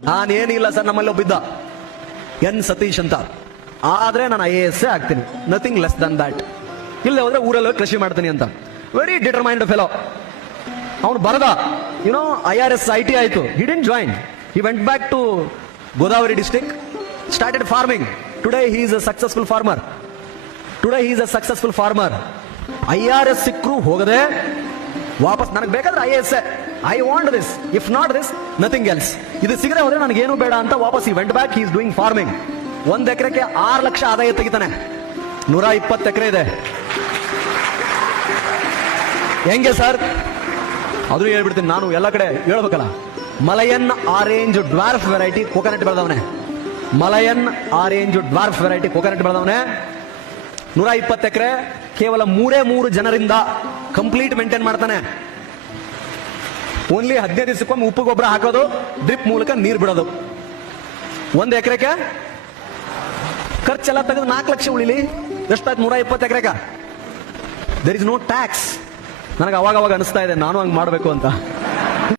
ನಾನೇನಿಲ್ಲ sir, ನಮ್ಮಲ್ಲಿ ಒಬ್ಬಿದ್ದ N Satish ಅಂತ. ಆದ್ರೆ ನಾನು IAS ಆಗ್ತೀನಿ, ನಥಿಂಗ್ ಲೆಸ್ ದನ್ ದ್ಯಾಟ್. ಇಲ್ಲ ಹೋದ್ರೆ ಊರಲ್ಲಿ ಕೃಷಿ ಮಾಡ್ತೀನಿ ಅಂತ. Very determined fellow. ಅವನು ಬರದ IRS IT ಆಯ್ತು. He didn't join. He went back to Godavari district, started farming. Today he is a successful farmer. IRS ಸಿಕ್ಕರು ಹೋಗದೆ ವಾಪಸ್ ನನಗೆ ಬೇಕಾದ್ರೆ IAS, I want this, if not this nothing else. ಇದು ಸಿಗದೆ ಹೋದ್ರೆ ನನಗೇನು ಬೇಡ ಅಂತ ವಾಪಸ್ ಈ went back. He is doing farming. 1 ಎಕರೆಗೆ 6 ಲಕ್ಷ ಆದಾಯ ತೆಗಿತಾನೆ. 120 ಎಕರೆ ಇದೆ. ಹೆಂಗೆ ಸರ್? ಅದು ಹೇಳ್ಬಿಡ್ತೀನಿ ನಾನು, ಎಲ್ಲ ಕಡೆ ಹೇಳ್ಬೇಕಲ್ಲ. Malayan orange dwarf variety coconut ಬೆಳೆದವನೆ. 120 ಎಕರೆ ಕೇವಲ 3 ಜನರಿಂದ ಕಂಪ್ಲೀಟ್ ಮೇಂಟೈನ್ ಮಾಡ್ತಾನೆ. ಓನ್ಲಿ 15 ದಿವಸಕ್ಕೊಮ್ಮೆ ಉಪ್ಪು ಗೊಬ್ಬರ ಹಾಕೋದು, ಡ್ರಿಪ್ ಮೂಲಕ ನೀರು ಬಿಡೋದು. 1 ಎಕರೆಗೆ ಖರ್ಚೆಲ್ಲ ತೆಗೆದು 4 ಲಕ್ಷ ಉಳಿಲಿ. ಎಷ್ಟಾಯ್ತು? 120 ಎಕರೆಗ. There is no tax. ನನಗೆ ಅವಾಗ ಅನಿಸ್ತಾ ಇದೆ ನಾನು ಹಂಗೆ ಮಾಡಬೇಕು ಅಂತ.